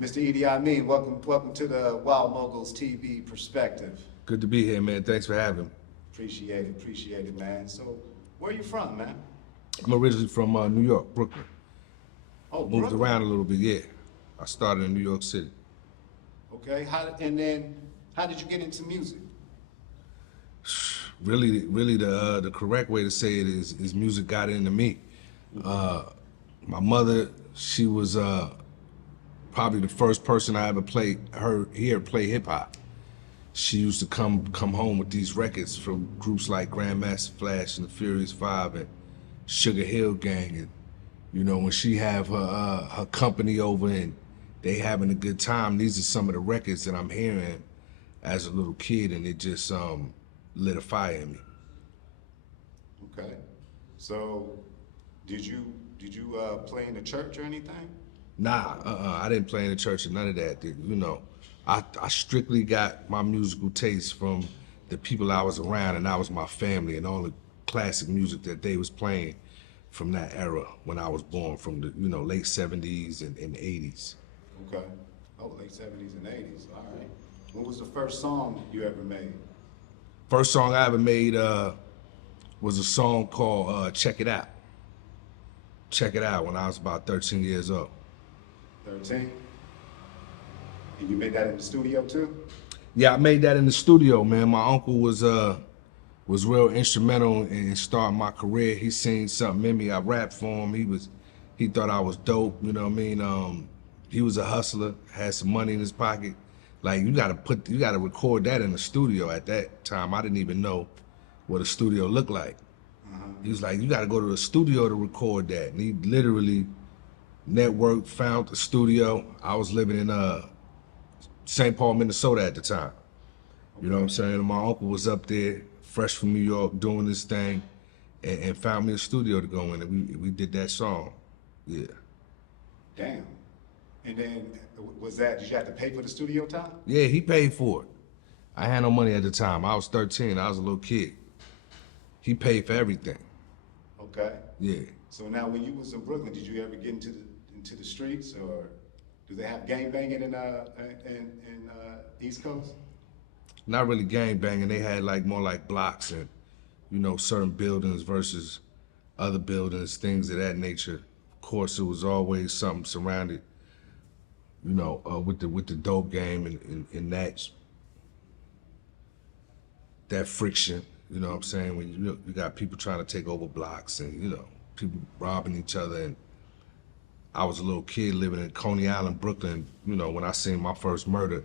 Mr. Edie Amin, welcome to the Wild Moguls TV perspective. Good to be here, man. Thanks for having me. Appreciate it, man. So, where you from, man? I'm originally from New York, Brooklyn. Oh, Moved Brooklyn. around a little bit, yeah. I started in New York City. Okay, how did you get into music? Really, the correct way to say it is music got into me. My mother, she was probably the first person I ever hear play hip hop. She used to come home with these records from groups like Grandmaster Flash and the Furious Five and Sugar Hill Gang, and when she have her company over and they having a good time, these are some of the records that I'm hearing as a little kid, and it just lit a fire in me. Okay. So, did you play in the church or anything? Nah, I didn't play in the church or none of that. I strictly got my musical taste from the people I was around, and that was my family and all the classic music that they was playing from that era when I was born, from the late '70s and '80s. Okay. Oh, late 70s and 80s. All right. What was the first song you ever made? First song I ever made was a song called "Check It Out." Check It Out when I was about 13 years old. 13? And you made that in the studio too? Yeah, I made that in the studio, man. My uncle was real instrumental in starting my career. He seen something in me. I rapped for him. He thought I was dope. You know what I mean? He was a hustler, had some money in his pocket. Like you gotta record that in the studio. At that time, I didn't even know what a studio looked like. He was like, you gotta go to the studio to record that. And he literally networked, found the studio. I was living in St. Paul, Minnesota at the time. You know what I'm saying? And my uncle was up there, fresh from New York, doing this thing, and found me a studio to go in, and we did that song. Yeah. Damn. And then did you have to pay for the studio time? Yeah, he paid for it. I had no money at the time. I was 13. I was a little kid. He paid for everything. Okay. Yeah. So now when you was in Brooklyn, did you ever get into the streets, or do they have gang banging in East Coast? Not really gang banging. They had more like blocks and, certain buildings versus other buildings, things of that nature. Of course, it was always something surrounded, with the dope game and that friction. You know what I'm saying? When you got people trying to take over blocks and people robbing each other. And I was a little kid living in Coney Island, Brooklyn. When I seen my first murder,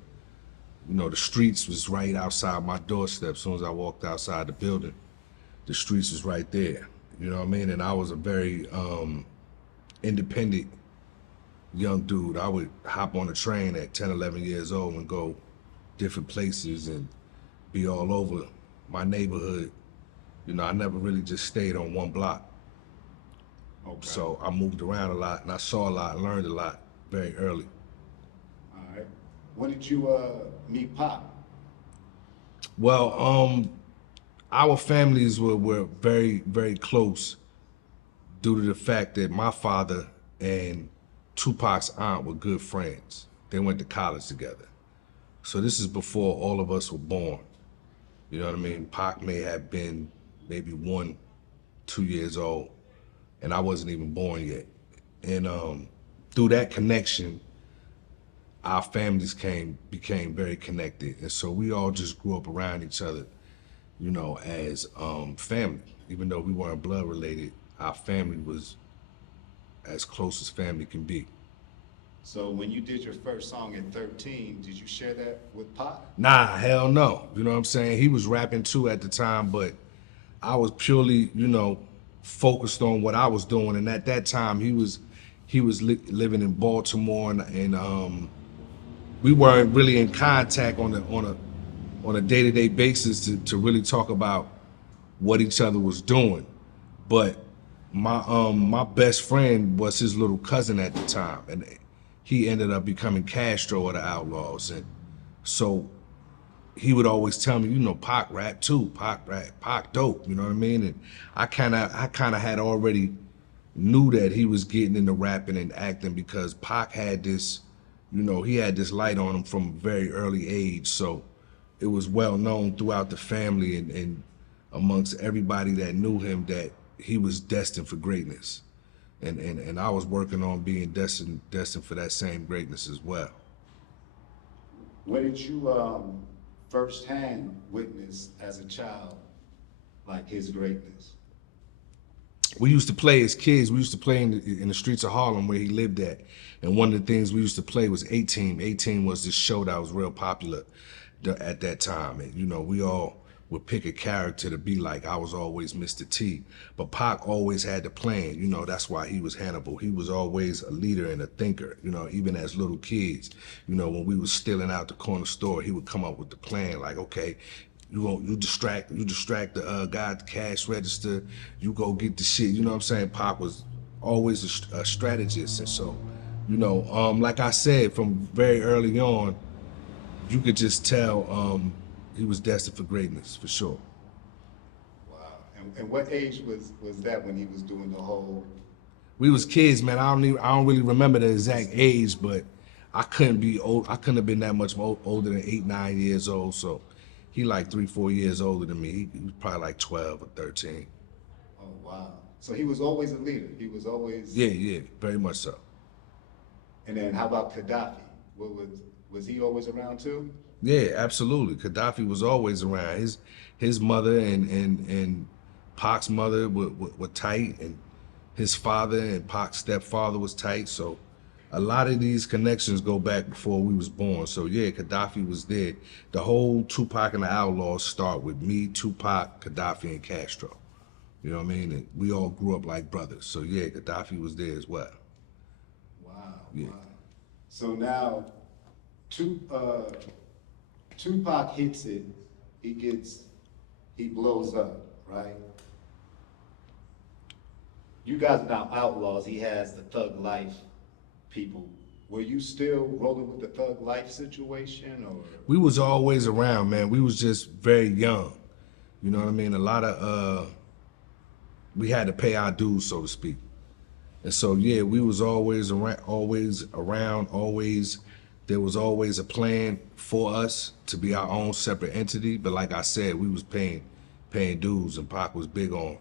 the streets was right outside my doorstep. As soon as I walked outside the building, the streets was right there. You know what I mean? And I was a very independent young dude. I would hop on a train at 10, 11 years old and go different places and be all over my neighborhood. I never really just stayed on one block. Okay. So I moved around a lot, and I saw a lot, learned a lot very early. All right. When did you meet Pop? Well, our families were very, very close due to the fact that my father and Tupac's aunt were good friends. They went to college together. So this is before all of us were born. You know what I mean? Pac may have been maybe 1, 2 years old, and I wasn't even born yet. And through that connection, our families became very connected. And so we all just grew up around each other, as family. Even though we weren't blood related, our family was as close as family can be. So when you did your first song at 13, did you share that with Pop? Nah, hell no. You know what I'm saying? He was rapping too at the time, but I was purely, focused on what I was doing. And at that time, he was living in Baltimore, and we weren't really in contact on a day-to-day basis to really talk about what each other was doing. But my best friend was his little cousin at the time, and he ended up becoming Castro of the Outlaws. And so he would always tell me, Pac rap too, Pac rap, Pac dope, you know what I mean? And I kind of had already knew that he was getting into rapping and acting because Pac had this You know, he had this light on him from a very early age, so it was well known throughout the family and amongst everybody that knew him that he was destined for greatness. And I was working on being destined for that same greatness as well. What did you firsthand witness as a child, like his greatness? We used to play as kids. We used to play in the streets of Harlem where he lived at. And one of the things we used to play was 18. 18 was this show that was real popular at that time. And, you know, we all would pick a character to be like. I was always Mr. T. But Pac always had the plan. You know, that's why he was Hannibal. He was always a leader and a thinker, you know, even as little kids. You know, when we was stealing out the corner store, he would come up with the plan like, okay, you distract the guy at the cash register, you go get the shit. You know what I'm saying? Pac was always a strategist. And so, you know, like I said, from very early on, you could just tell he was destined for greatness, for sure. Wow. And what age was that when he was doing the whole? We was kids, man. I don't really remember the exact age, but I couldn't have been that much older than 8, 9 years old. So he like 3, 4 years older than me. He was probably like 12 or 13. Oh, wow. So he was always a leader. He was always. Yeah, very much so. And then how about Gaddafi? Was he always around too? Yeah, absolutely. Gaddafi was always around. His mother and Pac's mother were tight, and his father and Pac's stepfather was tight. So a lot of these connections go back before we was born. So yeah, Gaddafi was there. The whole Tupac and the Outlaws start with me, Tupac, Gaddafi, and Castro. You know what I mean? And we all grew up like brothers. So yeah, Gaddafi was there as well. Wow. Yeah. Wow. So now, Tupac hits it, he blows up, right? You guys are now outlaws. He has the thug life people. Were you still rolling with the thug life situation, or? We was always around, man. We was just very young. You know what I mean? A lot of we had to pay our dues, so to speak. And so yeah, we was always around, there was always a plan for us to be our own separate entity. But like I said, we was paying dues, and Pac was big on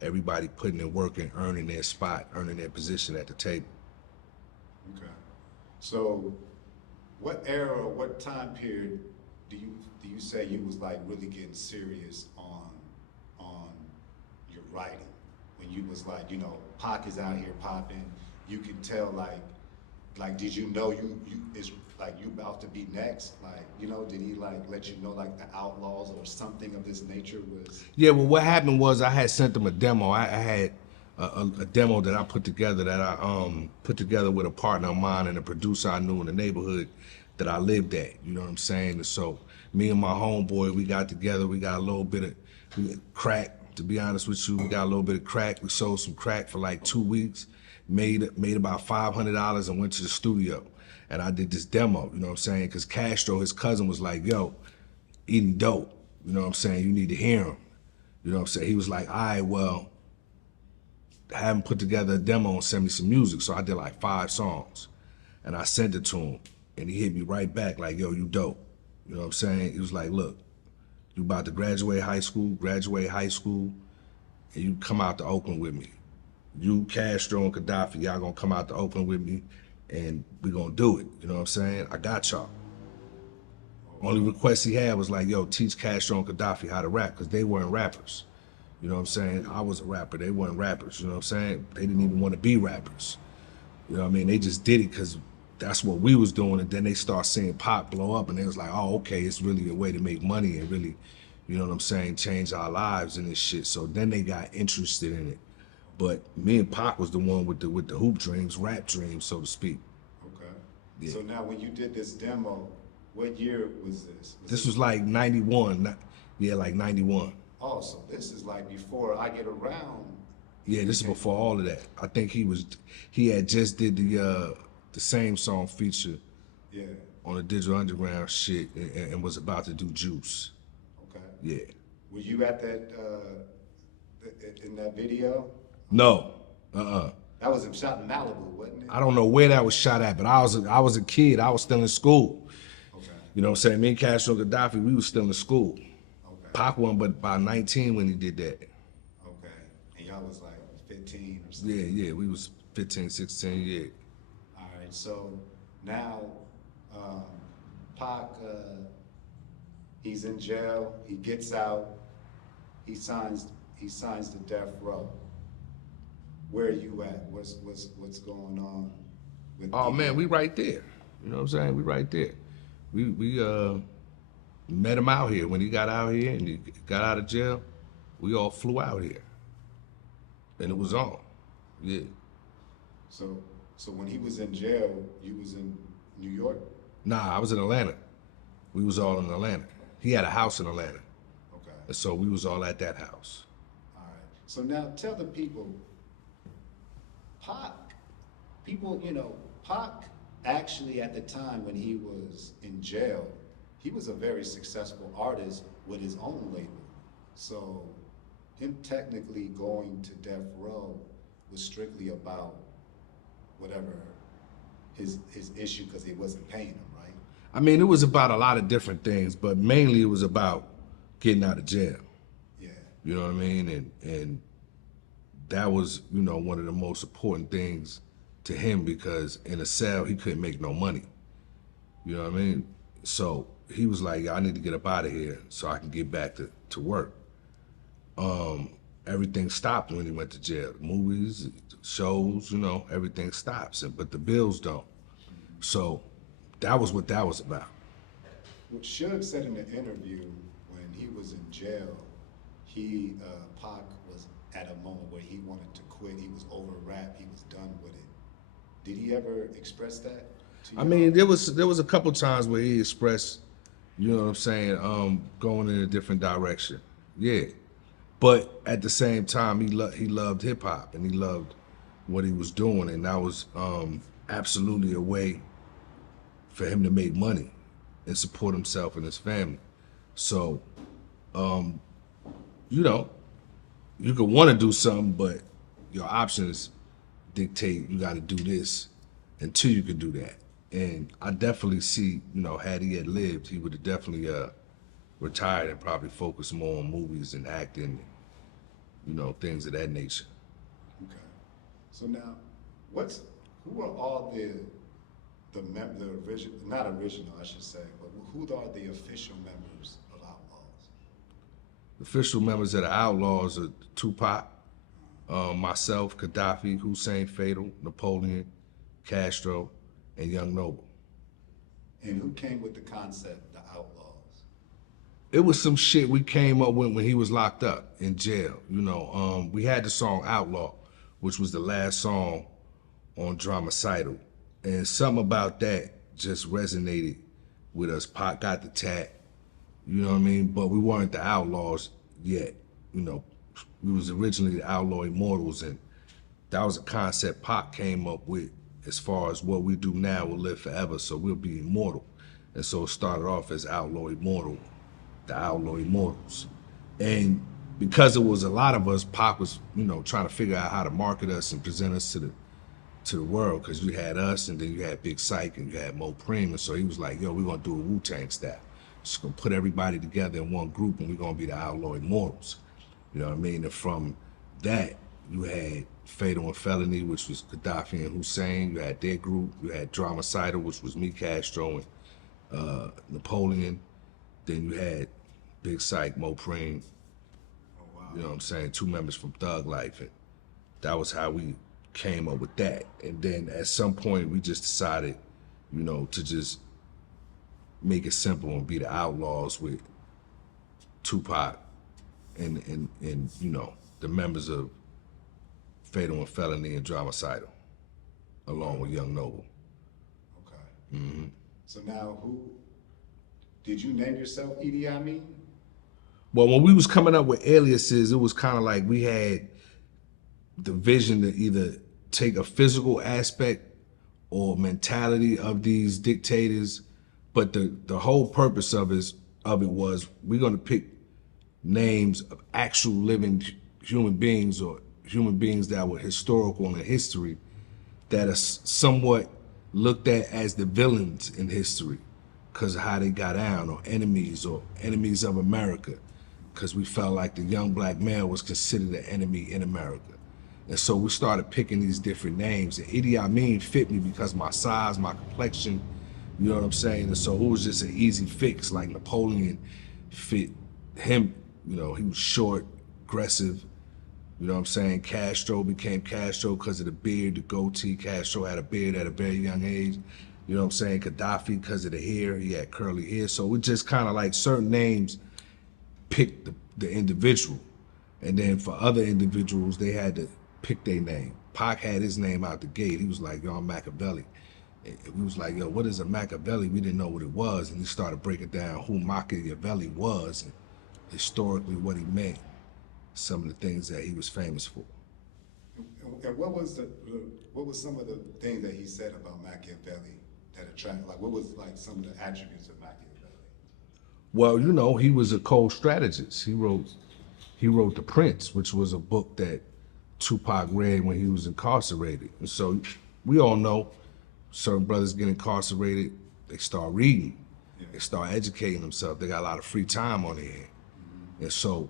everybody putting in work and earning their spot, earning their position at the table. Okay. So what era or what time period do you say you was like really getting serious on your writing? When you was like, you know, Pac is out here popping, you can tell like did you know you is like you about to be next? Like, you know, did he like let you know like the Outlaws or something of this nature was? Yeah, well, what happened was I had sent them a demo. I had a demo that I put together with a partner of mine and a producer I knew in the neighborhood that I lived at. You know what I'm saying? And so me and my homeboy, we got together. We got a little bit of crack. To be honest with you, we got a little bit of crack. We sold some crack for like 2 weeks, made about $500 and went to the studio. And I did this demo, you know what I'm saying? Because Castro, his cousin, was like, yo, eating dope. You know what I'm saying? You need to hear him. You know what I'm saying? He was like, all right, well, have him put together a demo and send me some music. So I did like 5 songs. And I sent it to him. And he hit me right back like, yo, you dope. You know what I'm saying? He was like, look, you about to graduate high school, and you come out to Oakland with me. You, Castro, and Gaddafi, y'all gonna come out to Oakland with me, and we gonna do it. You know what I'm saying? I got y'all. Only request he had was like, yo, teach Castro and Gaddafi how to rap, because they weren't rappers. You know what I'm saying? I was a rapper, they weren't rappers. You know what I'm saying? They didn't even want to be rappers. You know what I mean? They just did it because that's what we was doing, and then they start seeing Pac blow up, and they was like, oh, okay, it's really a way to make money and really, you know what I'm saying, change our lives and this shit. So then they got interested in it. But me and Pac was the one with the hoop dreams, rap dreams, so to speak. Okay. Yeah. So now when you did this demo, what year was this? This was like 91, like 91. Oh, so this is like before I Get Around. Yeah, this is before all of that. I think he had just did the same song feature on the Digital Underground shit and was about to do Juice. Okay. Yeah. Were you at that, in that video? No. That was shot in Malibu, wasn't it? I don't know where that was shot at, but I was a kid. I was still in school. Okay. You know what I'm saying? Me and Castro Gaddafi, we was still in school. Okay. Pac wasn't but about 19 when he did that. Okay. And y'all was like 15 or something. Yeah, we was 15, 16, yeah. All right. So now, Pac, he's in jail. He gets out. He signs the death row. Where are you at? What's going on with Oh man, we right there. You know what I'm saying? We right there. We met him out here when he got out here and he got out of jail. We all flew out here, and it was on. Yeah. So when he was in jail, you was in New York? Nah, I was in Atlanta. We was all in Atlanta. He had a house in Atlanta, Okay. and so we was all at that house. All right. So now tell the people, Pac, Pac actually at the time when he was in jail, he was a very successful artist with his own label. So him technically going to death row was strictly about whatever his issue because he wasn't paying him, right? I mean, it was about a lot of different things, but mainly it was about getting out of jail. Yeah. You know what I mean? And that was, one of the most important things to him because in a cell, he couldn't make no money. You know what I mean? So he was like, I need to get up out of here so I can get back to work. Everything stopped when he went to jail. Movies, shows, everything stops, but the bills don't. So that was what that was about. What Suge said in the interview when he was in jail, Pac was at a moment where he wanted to quit. He was over rap. He was done with it. Did he ever express that to you? I mean, there was a couple times where he expressed, you know what I'm saying, going in a different direction. Yeah. But at the same time, he loved hip hop and he loved what he was doing, and that was absolutely a way for him to make money and support himself and his family. So, you could want to do something, but your options dictate you got to do this until you can do that. And I definitely see, had he had lived, he would have definitely retired and probably focused more on movies and acting, things of that nature. Okay. So now, who are all the original, not original, I should say, but who are the official members of Outlaws? Official members of the Outlaws are Tupac, myself, Gaddafi, Hussein Fatal, Napoleon, Castro, and Young Noble. And who came with the concept, the Outlaws? It was some shit we came up with when he was locked up in jail. We had the song Outlaw, which was the last song on Dramacidal. And something about that just resonated with us. Pac got the tat, you know what I mean? But we weren't the Outlaws yet. We was originally the Outlaw Immortals, and that was a concept Pac came up with as far as what we do now will live forever, so we'll be immortal. And so it started off as Outlaw Immortal, the Outlaw Immortals. And because it was a lot of us, Pac was, trying to figure out how to market us and present us to the world, because you had us, and then you had Big Psych, and you had Mo Preem, and so he was like, yo, we're gonna do a Wu-Tang style. Just gonna put everybody together in one group, and we're gonna be the Outlaw Immortals. You know what I mean? And from that, you had Fatal and Felony, which was Gaddafi and Hussein. You had their group. You had Dramacidal, which was me, Castro, and Napoleon. Then you had Big Psych, Mo Preem. Oh, wow. You know what I'm saying? 2 members from Thug Life. And that was how we came up with that. And then at some point, we just decided, to just make it simple and be the Outlaws with Tupac and the members of Fatal and Felony and Dramacidal, along with Young Noble. Okay. Mm-hmm. So now did you name yourself Idi Amin? Well, when we was coming up with aliases, it was kind of like we had the vision to either take a physical aspect or mentality of these dictators, but the whole purpose of it was we're gonna pick names of actual living human beings or human beings that were historical in history that are somewhat looked at as the villains in history because of how they got down, or enemies of America, because we felt like the young black male was considered an enemy in America. And so we started picking these different names. And Idi Amin fit me because my size, my complexion, you know what I'm saying? And so it was just an easy fix. Like Napoleon fit him, you know, he was short, aggressive, you know what I'm saying? Castro became Castro because of the beard, the goatee. Castro had a beard at a very young age. You know what I'm saying? Gaddafi because of the hair, he had curly hair. So we just kind of like certain names picked the individual. And then for other individuals, they had to pick their name. Pac had his name out the gate. He was like, yo, I'm Machiavelli. And we was like, yo, what is a Machiavelli? We didn't know what it was. And he started breaking down who Machiavelli was and historically what he meant, some of the things that he was famous for. And what was some of the things that he said about Machiavelli that attracted, like what was like some of the attributes of Machiavelli? Well, you know, he was a cold strategist. He wrote The Prince, which was a book that Tupac read when he was incarcerated. And so we all know certain brothers get incarcerated, they start reading, they start educating themselves. They got a lot of free time on their hands. And so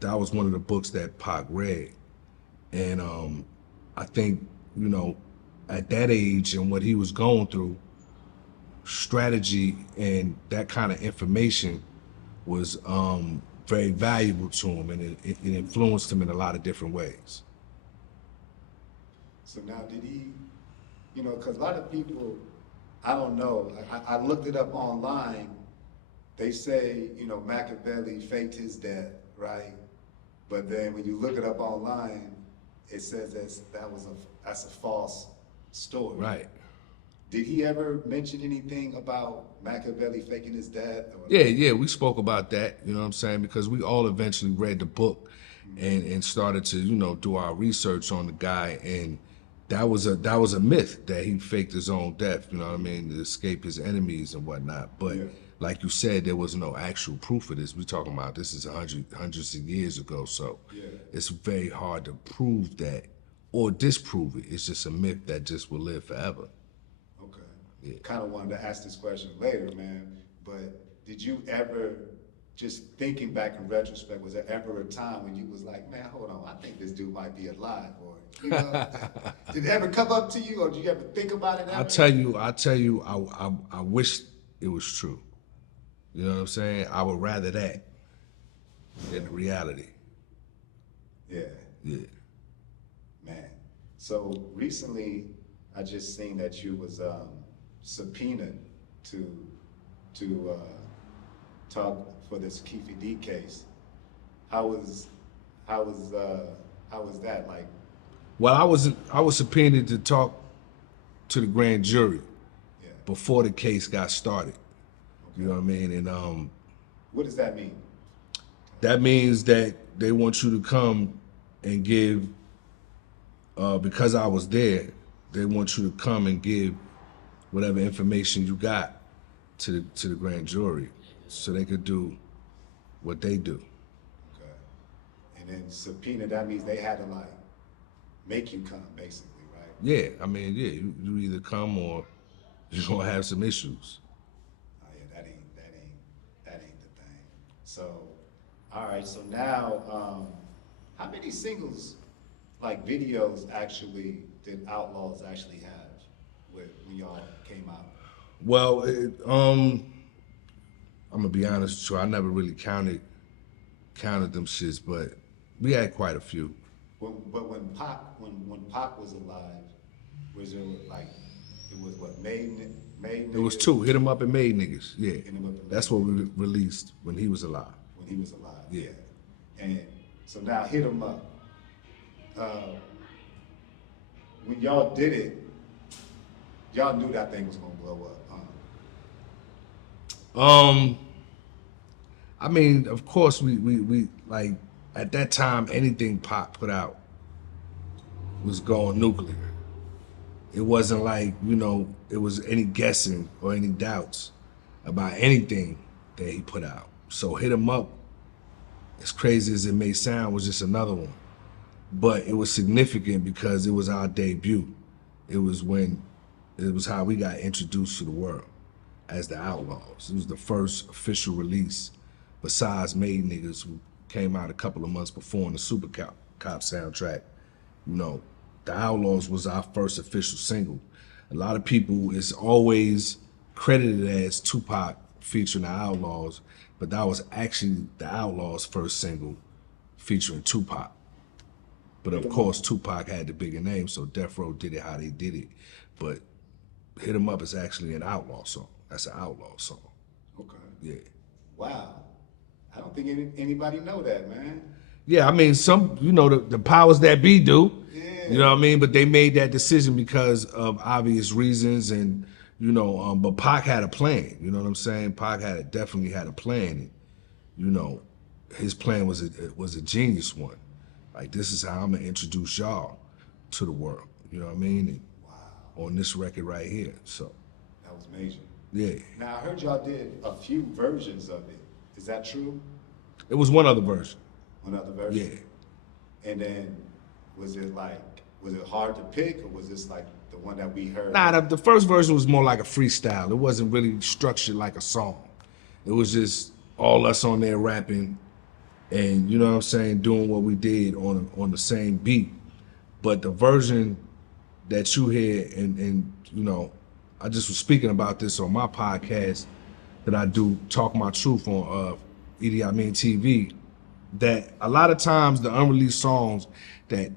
that was one of the books that Pac read. And I think, you know, at that age and what he was going through, strategy and that kind of information was very valuable to him, and it influenced him in a lot of different ways. So now did he, you know, because a lot of people, I don't know, I looked it up online. They say, you know, Machiavelli faked his death, right? But then when you look it up online, it says that's a false story. Right. Did he ever mention anything about Machiavelli faking his death? Or Yeah, we spoke about that, you know what I'm saying? Because we all eventually read the book and started to, you know, do our research on the guy, and that was a myth that he faked his own death, you know what I mean, to escape his enemies and whatnot. But like you said, there was no actual proof of this. We're talking about this is hundreds of years ago, so it's very hard to prove that or disprove it. It's just a myth that just will live forever. Okay. Yeah. Kind of wanted to ask this question later, man, but did you ever, just thinking back in retrospect, was there ever a time when you was like, man, hold on, I think this dude might be alive, or, you know, did it ever come up to you, or did you ever think about it ever? I'll tell you, I wish it was true. You know what I'm saying? I would rather that than reality. Yeah. Yeah. Man. So recently, I just seen that you was subpoenaed to talk for this Keefe D case. How was that like? Well, I was subpoenaed to talk to the grand jury before the case got started. You know what I mean? And what does that mean? That means that they want you to come and give, because I was there, they want you to come and give whatever information you got to the grand jury so they could do what they do. Okay. And then subpoena, that means they had to like make you come, basically, right? Yeah, I mean, yeah, you either come or you're gonna have some issues. Oh yeah, that ain't the thing. So, all right, so now, how many singles, like videos actually, did Outlaws actually have when y'all came out? Well, I'm gonna be honest with you, I never really counted them shits, but we had quite a few. But when Pac was alive, was there like, it was what, Made It was two, Hit 'Em Up and Made Niggas, yeah. That's what we released when he was alive. When he was alive, yeah. And so now Hit 'Em Up. When y'all did it, y'all knew that thing was gonna blow up, huh? I mean, of course, we like, at that time, anything Pac put out was going nuclear. It wasn't like, you know, it was any guessing or any doubts about anything that he put out. So Hit 'Em Up, as crazy as it may sound, was just another one. But it was significant because it was our debut. it was how we got introduced to the world as the Outlaws. It was the first official release besides Made Niggas, who came out a couple of months before on the Super Cop soundtrack. You know, the Outlaws was our first official single. A lot of people is always credited as Tupac featuring the Outlaws, but that was actually the Outlaws' first single featuring Tupac. But of course, Tupac had the bigger name, so Death Row did it how they did it. But Hit 'Em Up is actually an Outlaw song. That's an Outlaw song. Okay. Yeah. Wow. I don't think anybody know that, man. Yeah, I mean, some, you know, the powers that be do. Yeah. You know what I mean? But they made that decision because of obvious reasons, and, you know, but Pac had a plan. You know what I'm saying? Pac definitely had a plan. And, you know, his plan was a genius one. Like, this is how I'm gonna introduce y'all to the world. You know what I mean? And Wow. on this record right here. So That was major. yeah, Now, I heard y'all did a few versions of it. Is that true? it was one other version. One other version? Yeah. And then, was it hard to pick, or was this like the one that we heard? Nah, the first version was more like a freestyle. It wasn't really structured like a song. It was just all us on there rapping and, you know what I'm saying, doing what we did on the same beat. But the version that you hear, and you know, I just was speaking about this on my podcast that I do, Talk My Truth on Idi Amin TV, that a lot of times the unreleased songs that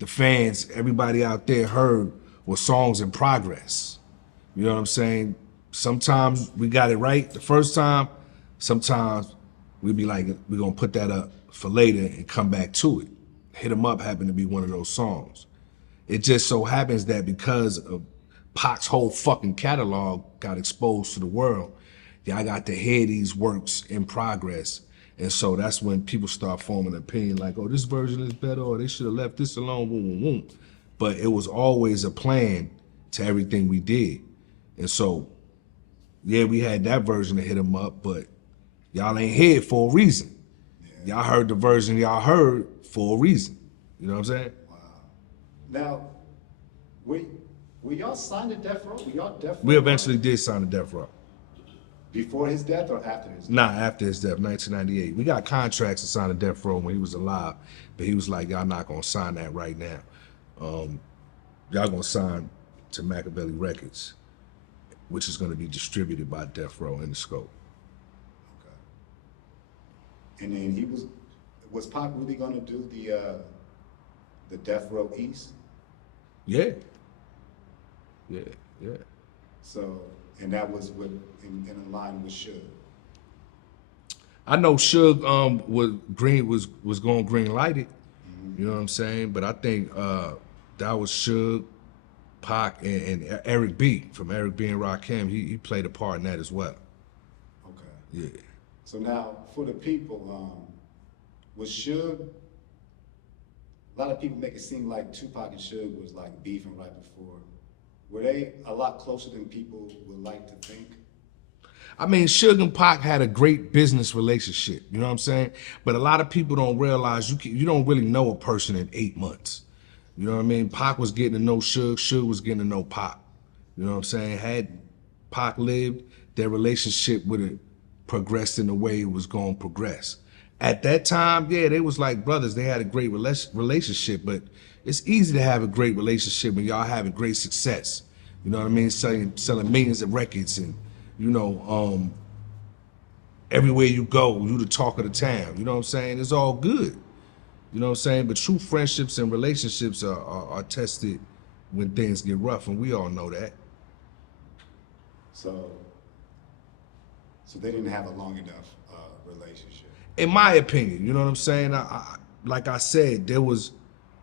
the fans, everybody out there heard were songs in progress. You know what I'm saying? Sometimes we got it right the first time. Sometimes we be like, we're gonna put that up for later and come back to it. Hit 'Em Up happened to be one of those songs. It just so happens that because of Pac's whole fucking catalog got exposed to the world, y'all got to hear these works in progress. And so that's when people start forming an opinion like, oh, this version is better, or they should have left this alone, boom, boom, boom. But it was always a plan to everything we did. And so, yeah, we had that version to Hit 'Em Up, but y'all ain't hear it for a reason. Yeah. Y'all heard the version y'all heard for a reason. You know what I'm saying? Wow. Now, were y'all signed to Death Row? Were y'all Death Row? We eventually did sign to Death Row. Before his death or after his death? Nah, after his death, 1998. We got contracts to sign to Death Row when he was alive, but he was like, y'all not gonna sign that right now. Y'all gonna sign to Machiavelli Records, which is gonna be distributed by Death Row in the scope. Okay. And then was Pac really gonna do the Death Row East? Yeah. Yeah, yeah. So, and that was in line with Suge. I know Suge was going green light it. You know what I'm saying? But I think that was Suge, Pac, and Eric B from Eric B and Rakim. He played a part in that as well. Okay. Yeah. So now, for the people, was Suge? A lot of people make it seem like Tupac and Suge was like beefing right before. Were they a lot closer than people would like to think? I mean, Suge and Pac had a great business relationship, you know what I'm saying? But a lot of people don't realize you don't really know a person in 8 months. You know what I mean? Pac was getting to know Suge, Suge was getting to know Pac. You know what I'm saying? Had Pac lived, their relationship would have progressed in the way it was going to progress. At that time, yeah, they was like brothers. They had a great relationship, but it's easy to have a great relationship when y'all having great success. You know what I mean? Selling millions of records and, you know, everywhere you go, you the talk of the town. You know what I'm saying? It's all good. You know what I'm saying? But true friendships and relationships are tested when things get rough, and we all know that. So they didn't have a long enough relationship. In my opinion, you know what I'm saying? Like I said, there was,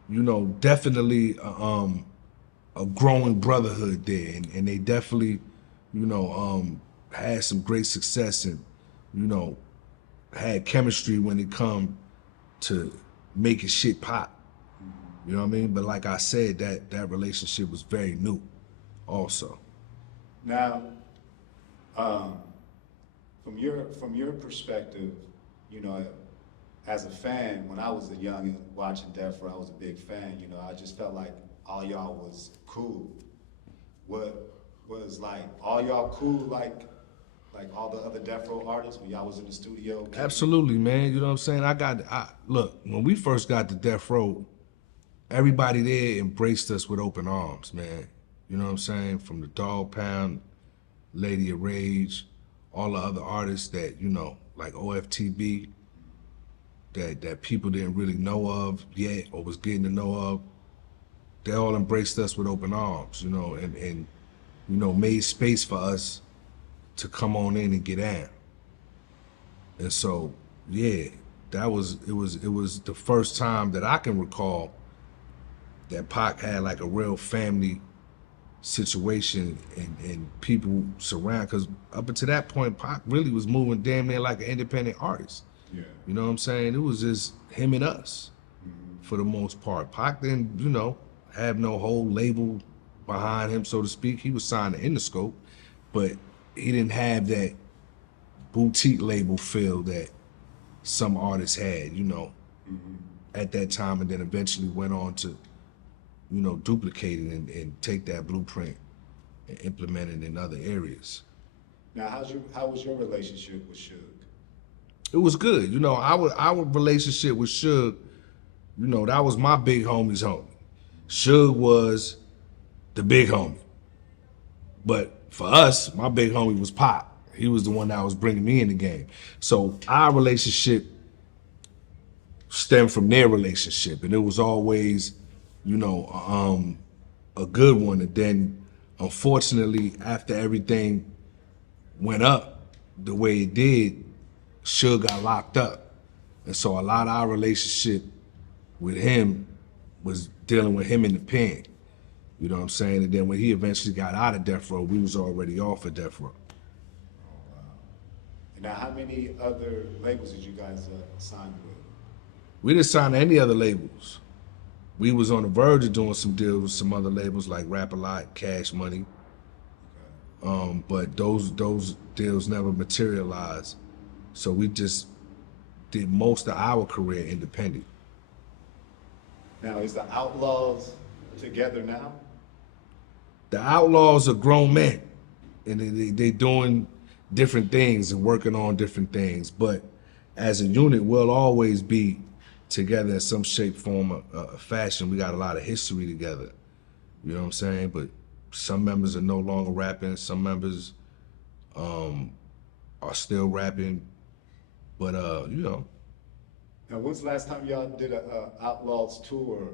you know, definitely a growing brotherhood there, and they definitely, you know, had some great success and, you know, had chemistry when it come to making shit pop. You know what I mean? But like I said, that relationship was very new also. Now, from your perspective, you know, as a fan, when I was a young and watching Death Row, I was a big fan. You know, I just felt like all y'all was cool. What was like all y'all cool like all the other Death Row artists when y'all was in the studio? Absolutely, man. You know what I'm saying? Look, when we first got to Death Row, everybody there embraced us with open arms, man. You know what I'm saying? From the Dog Pound, Lady of Rage, all the other artists that, you know, like OFTB, that people didn't really know of yet or was getting to know of, they all embraced us with open arms, you know, and you know, made space for us to come on in and get out. And so, yeah, it was the first time that I can recall that Pac had like a real family situation and people surround, because up until that point, Pac really was moving damn near like an independent artist. Yeah. You know what I'm saying? It was just him and us for the most part. Pac didn't, you know, have no whole label behind him, so to speak. He was signed to Interscope, but he didn't have that boutique label feel that some artists had, you know, at that time, and then eventually went on to, you know, duplicate it and take that blueprint and implement it in other areas. Now, how was your relationship with Suge? It was good. You know, our relationship with Suge, you know, that was my big homie's homie. Suge was the big homie. But for us, my big homie was Pop. He was the one that was bringing me in the game. So our relationship stemmed from their relationship, and it was always, you know, a good one. And then, unfortunately, after everything went up the way it did, Suge got locked up. And so a lot of our relationship with him was dealing with him in the pen. You know what I'm saying? And then when he eventually got out of Death Row, we was already off of Death Row. And now, how many other labels did you guys sign with? We didn't sign to any other labels. We was on the verge of doing some deals with some other labels like Rap-A-Lot, Cash Money. But those deals never materialized. So we just did most of our career independent. Now, is the Outlaws together now? The Outlaws are grown men, and they doing different things and working on different things. But as a unit, we'll always be together in some shape, form, or fashion. We got a lot of history together. You know what I'm saying? But some members are no longer rapping. Some members are still rapping. But you know. Now, when's the last time y'all did a Outlaws tour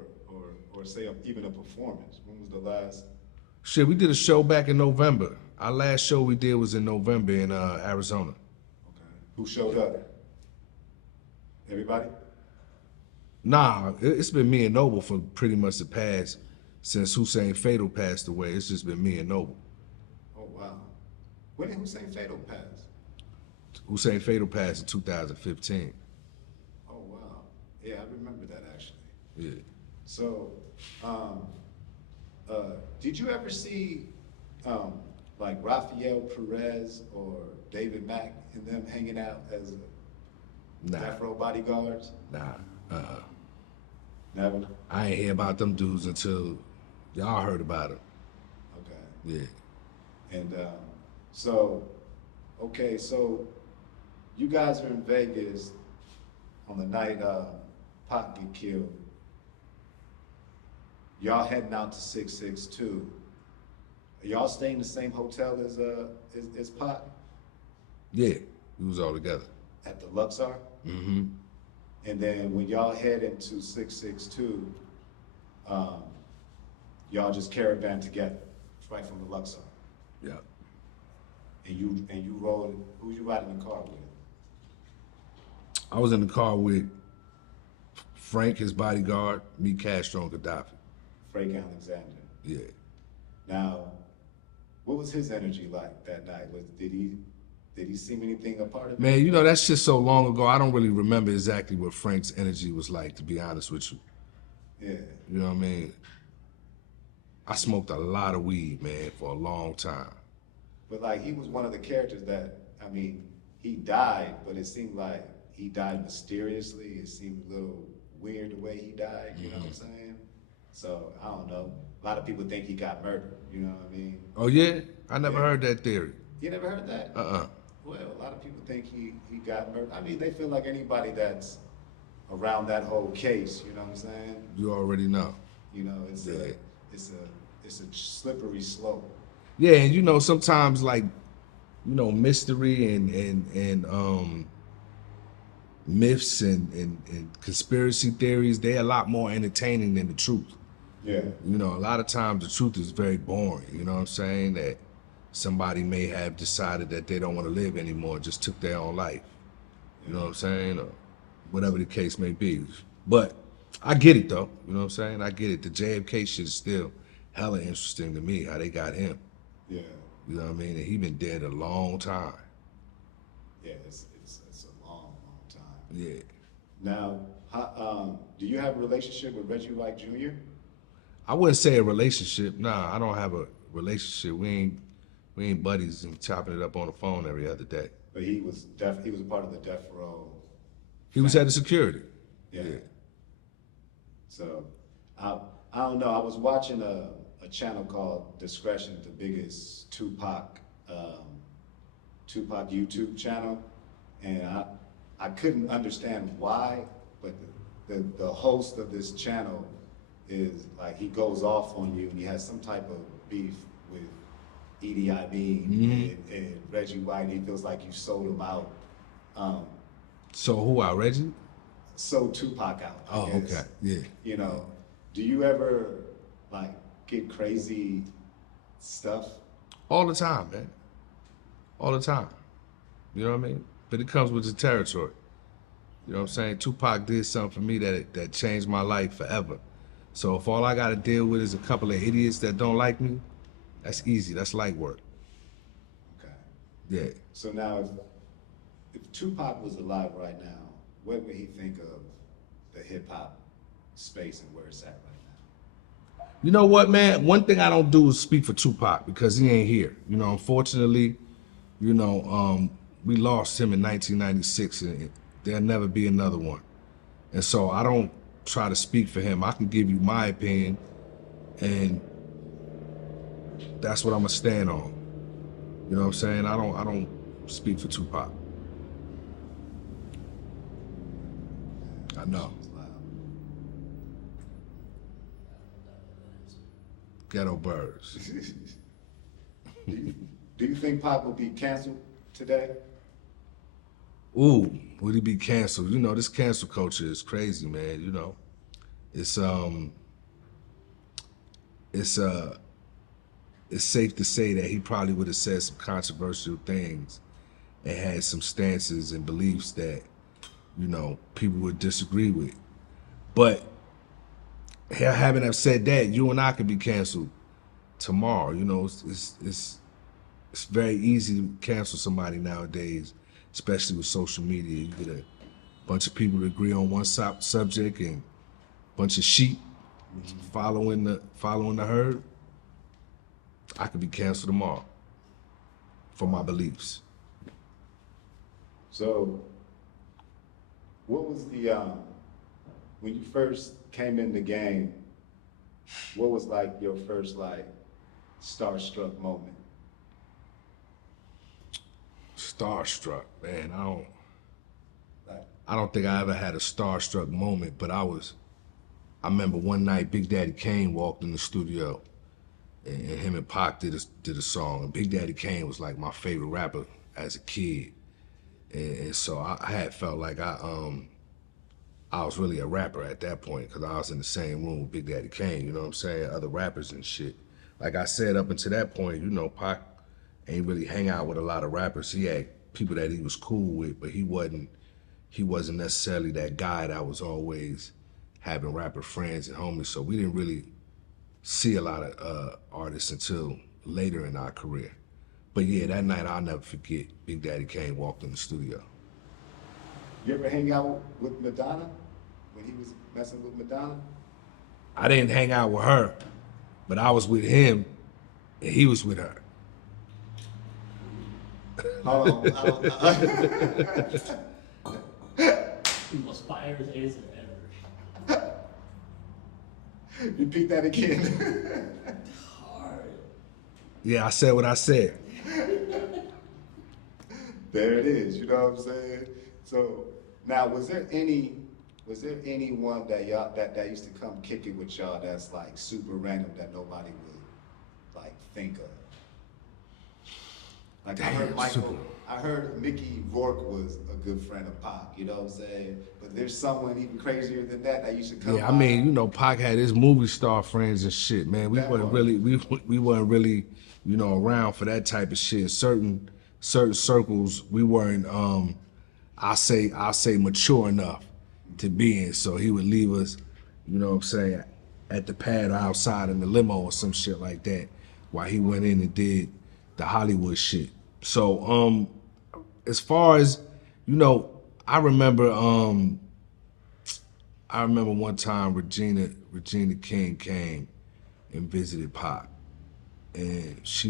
or say even a performance? When was the last? Shit, we did a show back in November. Our last show we did was in November in Arizona. Okay. Who showed up? Everybody? Nah, it's been me and Noble for pretty much the past, since Hussein Fatal passed away. It's just been me and Noble. Oh, wow. When did Hussein Fatal pass? Hussein Fatal passed in 2015. Oh, wow. Yeah, I remember that actually. Yeah. So, did you ever see like Rafael Perez or David Mack and them hanging out as Death Row bodyguards? Nah. Never? I ain't hear about them dudes until y'all heard about them. Okay. Yeah. And so you guys are in Vegas on the night Pac get killed. Y'all heading out to 662. Are y'all staying in the same hotel as Pac? Yeah, we was all together. At the Luxor? Mm-hmm. And then when y'all head into 662, y'all just caravan together, right from the Luxor. Yeah. And you rode. Who you riding in the car with? I was in the car with Frank, his bodyguard, me, Castro, and Gaddafi. Frank Alexander. Yeah. Now, what was his energy like that night? Did he seem anything a part of it? Man, you know, that's just so long ago. I don't really remember exactly what Frank's energy was like, to be honest with you. Yeah. You know what I mean? I smoked a lot of weed, man, for a long time. But like, he was one of the characters that, I mean, he died, but it seemed like he died mysteriously. It seemed a little weird the way he died, you know what I'm saying? So I don't know. A lot of people think he got murdered. You know what I mean? Oh yeah, I never Yeah. heard that theory. You never heard that? Uh-uh. Well, a lot of people think he got murdered. I mean, they feel like anybody that's around that whole case. You know what I'm saying? You already know. You know, it's Yeah. it's a slippery slope. Yeah, and you know, sometimes like, you know, mystery and myths and conspiracy theories, they're a lot more entertaining than the truth. Yeah. You know, a lot of times the truth is very boring. You know what I'm saying? That somebody may have decided that they don't want to live anymore, just took their own life. You know what I'm saying? Or whatever the case may be. But I get it though. You know what I'm saying? I get it. The JFK shit is still hella interesting to me, how they got him. Yeah. You know what I mean? And he been dead a long time. Yeah. It's a long, long time. Yeah. Now, do you have a relationship with Reggie White Jr.? I wouldn't say a relationship. Nah, I don't have a relationship. We ain't buddies and chopping it up on the phone every other day. But he was he was a part of the Death Row. He was head of security. Yeah. So, I don't know. I was watching a channel called Discretion, the biggest Tupac YouTube channel, and I couldn't understand why, but the host of this channel is like, he goes off on you and he has some type of beef with Idi Amin and Reggie White. He feels like you sold him out. So who out, Reggie? Sold Tupac out. I Oh, guess. okay. Yeah. You know, do you ever like get crazy stuff? All the time, man. All the time. You know what I mean? But it comes with the territory. You know what I'm saying? Tupac did something for me that changed my life forever. So if all I gotta deal with is a couple of idiots that don't like me, that's easy. That's light work. Okay. Yeah. So now, if Tupac was alive right now, what would he think of the hip hop space and where it's at right now? You know what, man? One thing I don't do is speak for Tupac because he ain't here. You know, unfortunately, you know, we lost him in 1996, and there'll never be another one. And so I don't try to speak for him. I can give you my opinion, and that's what I'm gonna stand on. You know what I'm saying? I don't speak for Tupac. I know. Ghetto birds. Do you think Pac will be canceled today? Ooh, would he be canceled? You know, this cancel culture is crazy, man. You know, it's safe to say that he probably would have said some controversial things and had some stances and beliefs that, you know, people would disagree with. But having have said that, you and I could be canceled tomorrow. You know, it's very easy to cancel somebody nowadays, especially with social media. You get a bunch of people to agree on one subject and a bunch of sheep following the herd. I could be canceled tomorrow for my beliefs. So, what was the when you first came in the game? What was like your first like starstruck moment? Starstruck, man. I don't think I ever had a starstruck moment, but I remember one night Big Daddy Kane walked in the studio, and him and Pac did a song. And Big Daddy Kane was like my favorite rapper as a kid, and so I had felt like I was really a rapper at that point because I was in the same room with Big Daddy Kane. You know what I'm saying? Other rappers and shit. Like I said, up until that point, you know, Pac ain't really hang out with a lot of rappers. He had people that he was cool with, but he wasn't necessarily that guy that was always having rapper friends and homies. So we didn't really see a lot of artists until later in our career. But yeah, that night I'll never forget. Big Daddy Kane walked in the studio. You ever hang out with Madonna when he was messing with Madonna? I didn't hang out with her, but I was with him and he was with her. Hold on. Most fires is ever. Repeat that again. Yeah, I said what I said. There it is, you know what I'm saying? So now was there anyone that that used to come kick it with y'all that's like super random that nobody would like think of? Like Damn, I heard Mickey Rourke was a good friend of Pac, you know what I'm saying? But there's someone even crazier than that used to come Yeah, I by. mean, you know, Pac had his movie star friends and shit, man. We That wasn't part. really, we weren't really, you know, around for that type of shit. Certain circles, we weren't, I say mature enough to be in. So he would leave us, you know what I'm saying, at the pad or outside in the limo or some shit like that, while he went in and did the Hollywood shit. So, as far as, you know, I remember one time Regina King came and visited Pac, and she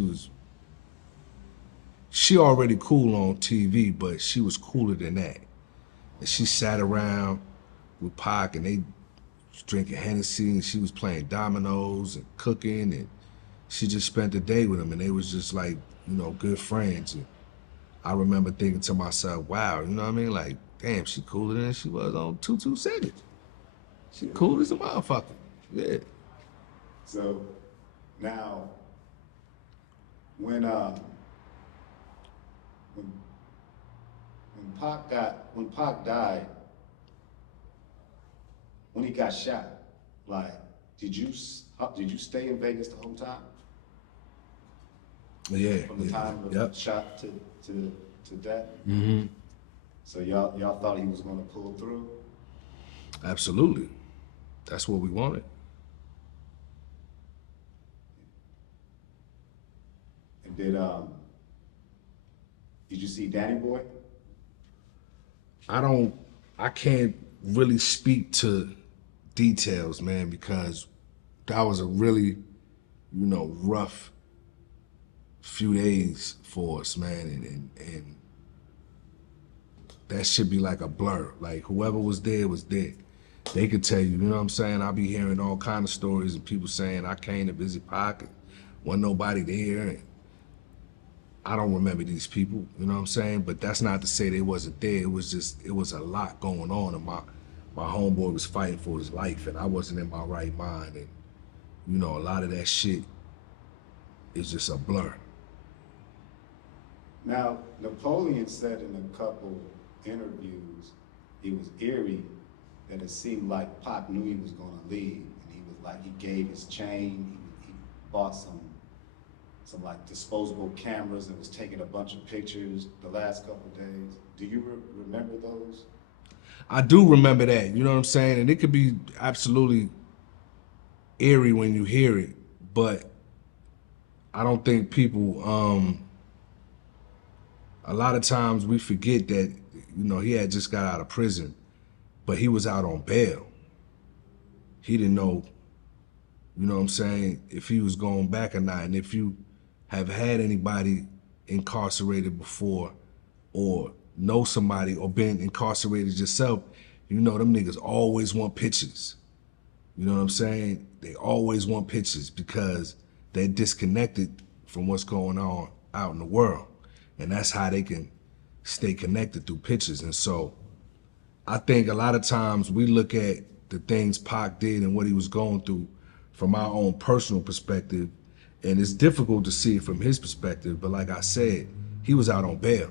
already cool on TV, but she was cooler than that. And she sat around with Pac, and they was drinking Hennessy, and she was playing dominoes and cooking, and she just spent the day with him, and they was just like, you know, good friends. And I remember thinking to myself, wow, you know what I mean? Like, damn, she cooler than she was on 2 Seconds. She cool as a motherfucker. Yeah. So now when when Pac died, when he got shot, like did you stay in Vegas the whole time? Yeah. From the time of Yep. the shot to death? Mm-hmm. So y'all thought he was gonna pull through? Absolutely. That's what we wanted. And did you see Danny Boy? I can't really speak to details, man, because that was a really, you know, rough few days for us, man, and that should be like a blur. Like whoever was there was there. They could tell you know what I'm saying? I'll be hearing all kind of stories and people saying I came to visit Pac and wasn't nobody there. And I don't remember these people, you know what I'm saying? But that's not to say they wasn't there. It was a lot going on, and my homeboy was fighting for his life, and I wasn't in my right mind. And you know, a lot of that shit is just a blur. Now, Napoleon said in a couple interviews, it was eerie that it seemed like Pac knew he was gonna leave, and he was like, he gave his chain, he bought some like disposable cameras and was taking a bunch of pictures the last couple days. Do you remember those? I do remember that, you know what I'm saying? And it could be absolutely eerie when you hear it, but I don't think people, a lot of times we forget that, you know, he had just got out of prison, but he was out on bail. He didn't know, you know what I'm saying, if he was going back or not. And if you have had anybody incarcerated before or know somebody or been incarcerated yourself, you know them niggas always want pictures. You know what I'm saying? They always want pictures because they're disconnected from what's going on out in the world. And that's how they can stay connected through pictures. And so I think a lot of times we look at the things Pac did and what he was going through from our own personal perspective, and it's difficult to see it from his perspective, but like I said, he was out on bail.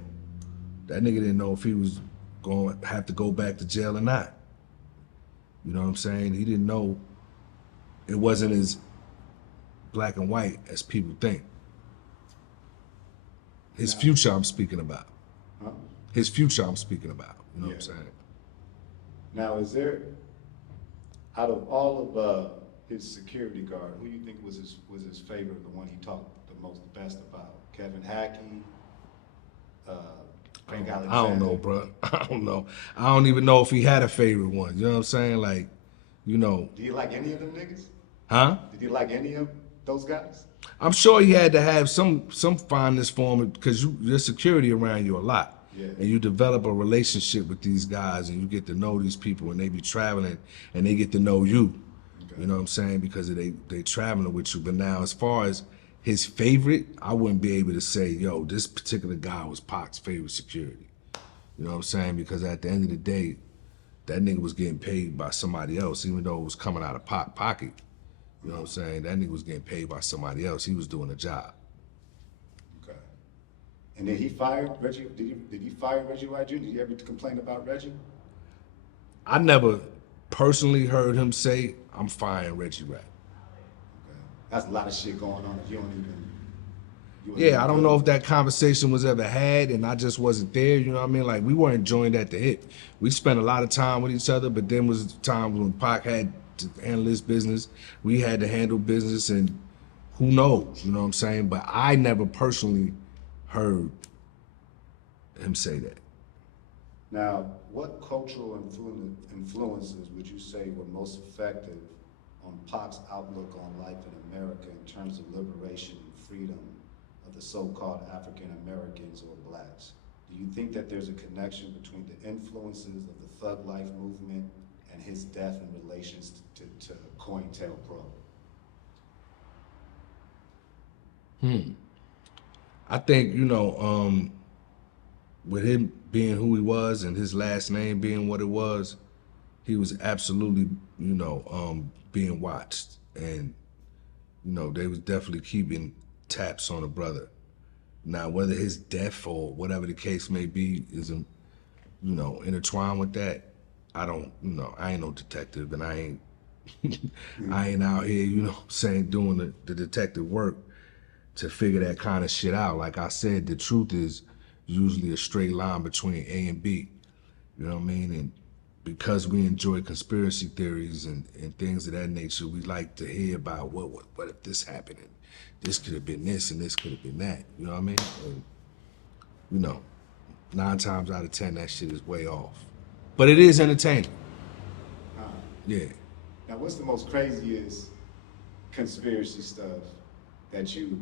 That nigga didn't know if he was going to have to go back to jail or not. You know what I'm saying? He didn't know it wasn't as black and white as people think. His future I'm speaking about. Huh? His future I'm speaking about. You know what I'm Yeah. saying? Now, is there, out of all of his security guard, who you think was his favorite, the one he talked the best about? Kevin Hackey, Frank Alexander? I don't know, bro. I don't know. I don't even know if he had a favorite one. You know what I'm saying? Like, you know. Do you like any of them niggas? Huh? Did you like any of those guys? I'm sure he had to have some fondness for him because there's security around you a lot. Yeah. And you develop a relationship with these guys and you get to know these people and they be traveling and they get to know you. You know what I'm saying? Because they traveling with you. But now, as far as his favorite, I wouldn't be able to say, yo, this particular guy was Pac's favorite security. You know what I'm saying? Because at the end of the day, that nigga was getting paid by somebody else, even though it was coming out of Pac pocket. You know what I'm saying? That nigga was getting paid by somebody else. He was doing a job. Okay. And then he fired Reggie. Did he fire Reggie White Jr.? Did you ever complain about Reggie? I never personally heard him say, I'm firing Reggie White. Okay. That's a lot of shit going on. You don't even. Yeah, I don't know if that conversation was ever had and I just wasn't there, you know what I mean? Like, we weren't joined at the hip. We spent a lot of time with each other, but then was times when Pac had to handle his business, we had to handle business, and who knows, you know what I'm saying? But I never personally heard him say that. Now, what cultural influences would you say were most effective on Pac's outlook on life in America in terms of liberation and freedom of the so-called African Americans or blacks? Do you think that there's a connection between the influences of the thug life movement and his death in relations to COINTELPRO? I think, you know, with him being who he was and his last name being what it was, he was absolutely, you know, being watched. And, you know, they was definitely keeping taps on the brother. Now, whether his death or whatever the case may be is, you know, intertwined with that, I don't, you know, I ain't no detective, and I ain't out here, you know what I'm saying, doing the detective work to figure that kind of shit out. Like I said, the truth is usually a straight line between A and B. You know what I mean? And because we enjoy conspiracy theories and things of that nature, we like to hear about what if this happened, and this could have been this and this could have been that. You know what I mean? And, you know, 9 times out of 10, that shit is way off. But it is entertaining. Yeah. Now, what's the most craziest conspiracy stuff that you've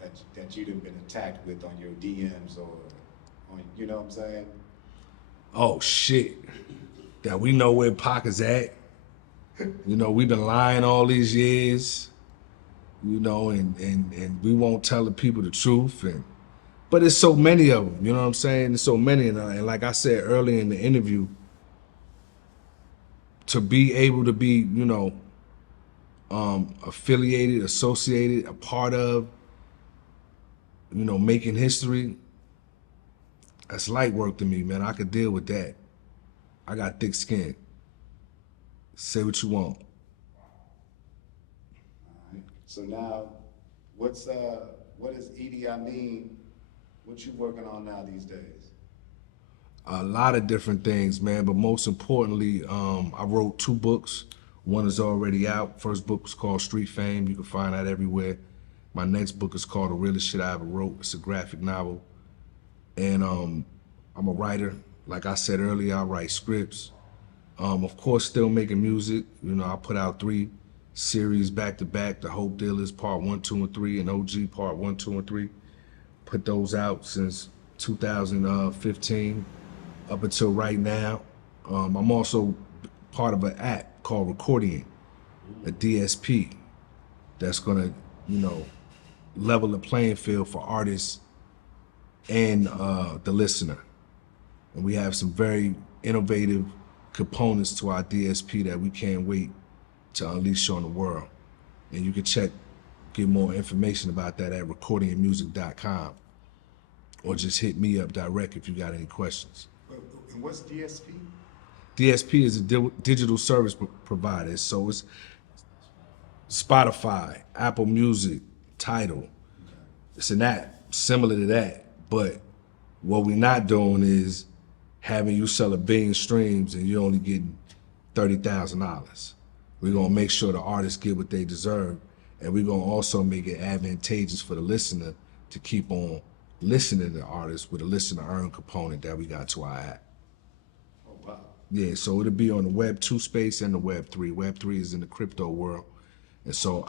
been attacked with on your DMs or on, you know what I'm saying? Oh shit. That we know where Pac is at. You know, we've been lying all these years. You know, and we won't tell the people the truth. But there's so many of them, you know what I'm saying? There's so many, and like I said earlier in the interview, to be able to be, you know, affiliated, associated, a part of, you know, making history, that's light work to me, man. I could deal with that. I got thick skin. Say what you want. All right. So now, what is Idi Amin? What you working on now these days? A lot of different things, man, but most importantly, I wrote 2 books. One is already out. First book was called Street Fame. You can find that everywhere. My next book is called The Realest Shit I Ever Wrote. It's a graphic novel. And I'm a writer. Like I said earlier, I write scripts. Of course, still making music. You know, I put out 3 series back to back. The Hope Dealers Part 1, 2, and 3, and OG Part 1, 2, and 3. Put those out since 2015 up until right now. I'm also part of an app called Recordian, a DSP that's gonna, you know, level the playing field for artists and the listener. And we have some very innovative components to our DSP that we can't wait to unleash on the world. And you can get more information about that at recordianmusic.com, or just hit me up direct if you got any questions. And what's DSP? DSP is a digital service provider, so it's Spotify, Apple Music, Tidal. It's an app similar to that, but what we're not doing is having you sell 1 billion streams and you're only getting $30,000. We're gonna make sure the artists get what they deserve, and we're gonna also make it advantageous for the listener to keep on listening to the artists with a listen to earn component that we got to our app. Oh, wow. Yeah, so it'll be on the Web 2 space and the Web 3. Web 3 is in the crypto world. And so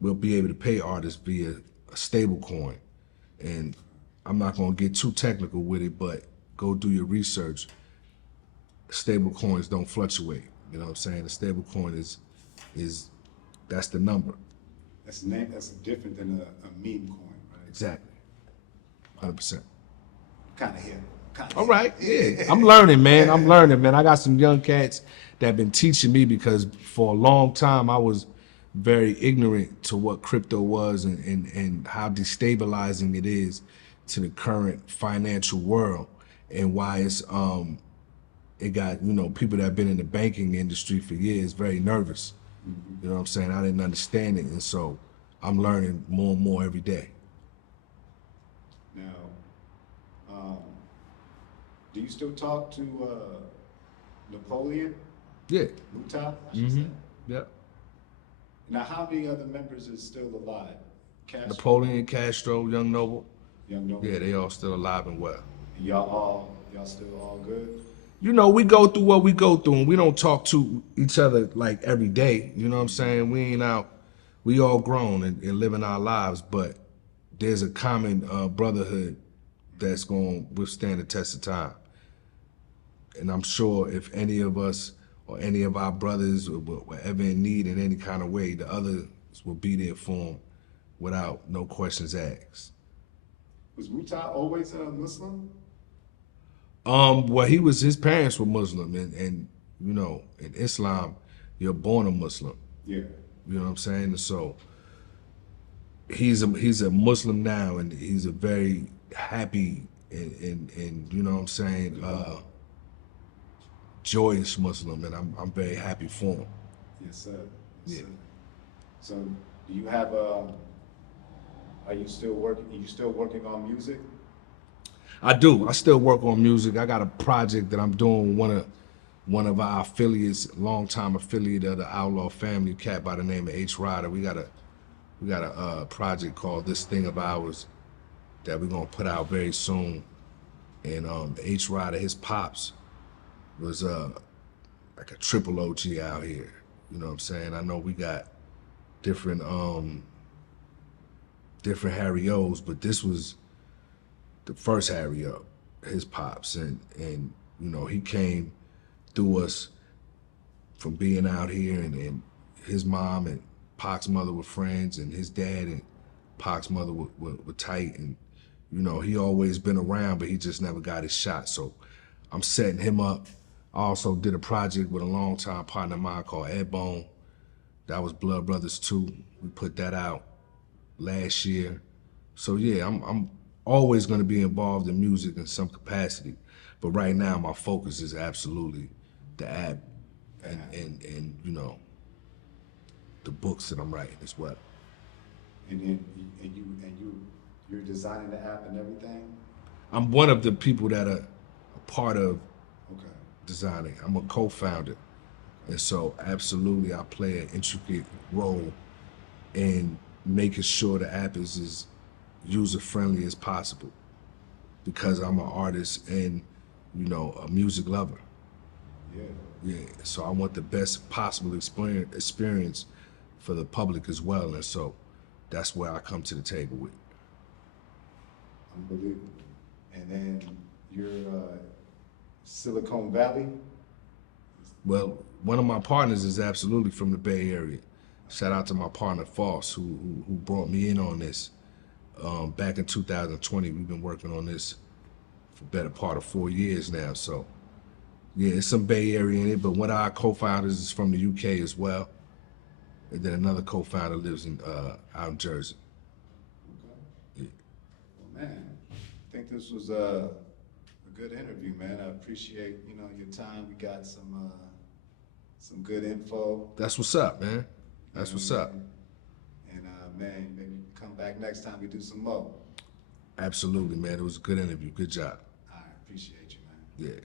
we'll be able to pay artists via a stable coin. And I'm not gonna get too technical with it, but go do your research. Stable coins don't fluctuate. You know what I'm saying? A stable coin is that's the number. That's different than a meme coin, right? Exactly. 100%. Kind of here. All right, yeah. I'm learning, man. I got some young cats that have been teaching me because for a long time I was very ignorant to what crypto was and how destabilizing it is to the current financial world and why it got, people that have been in the banking industry for years very nervous. You know what I'm saying? I didn't understand it, and so I'm learning more and more every day. Now, do you still talk to Napoleon? Yeah. Muta, I should say. Yep. Now, how many other members is still alive? Castro? Napoleon, Castro, Young Noble. Young Noble? Yeah, they all still alive and well. Y'all still all good? We go through what we go through, and we don't talk to each other like every day. You know what I'm saying? We ain't out. We all grown and living our lives, but there's a common brotherhood that's going to withstand the test of time. And I'm sure if any of us or any of our brothers were ever in need in any kind of way, the others will be there for them without no questions asked. Was Muta always a Muslim? Well, his parents were Muslim, and in Islam, you're born a Muslim. Yeah. You know what I'm saying? And so he's a Muslim now, and he's a very happy and you know what I'm saying, joyous Muslim, and I'm very happy for him. Yes, sir. Yeah. Sir. So, do you have are you still working? Are you still working on music? I do. I still work on music. I got a project that I'm doing with one of our affiliates, longtime affiliate of the Outlaw family, a cat by the name of H. Ryder. We got a project called This Thing of Ours that we're gonna put out very soon. And H. Ryder, his pops was like a triple OG out here. You know what I'm saying? I know we got different Harry O's, but this was the first Harry O, his pops, and he came through us from being out here, and his mom and Pac's mother were friends, and his dad and Pac's mother were tight, and he always been around, but he just never got his shot. So I'm setting him up. I also did a project with a longtime partner of mine called Ed Bone. That was Blood Brothers 2. We put that out last year. So yeah, I'm always going to be involved in music in some capacity, but right now my focus is absolutely the app and the books that I'm writing as well. And you're designing the app and everything? I'm one of the people that are a part of Okay. designing. I'm a co-founder, and so absolutely I play an intricate role in making sure the app is as user-friendly as possible, because I'm an artist and a music lover. Yeah, so I want the best possible experience for the public as well, and so that's where I come to the table with. Unbelievable. And then you're Silicon Valley? Well, one of my partners is absolutely from the Bay Area. Shout out to my partner Foss, who brought me in on this. Back in 2020, we've been working on this for the better part of 4 years now. So, yeah, it's some Bay Area in it, but one of our co-founders is from the UK as well. And then another co-founder lives out in Jersey. Okay. Yeah. Well, man, I think this was a good interview, man. I appreciate, your time. We got some good info. That's what's up, man. That's what's up. And man, maybe come back next time we do some more. Absolutely, man. It was a good interview. Good job. I appreciate you, man. Yeah.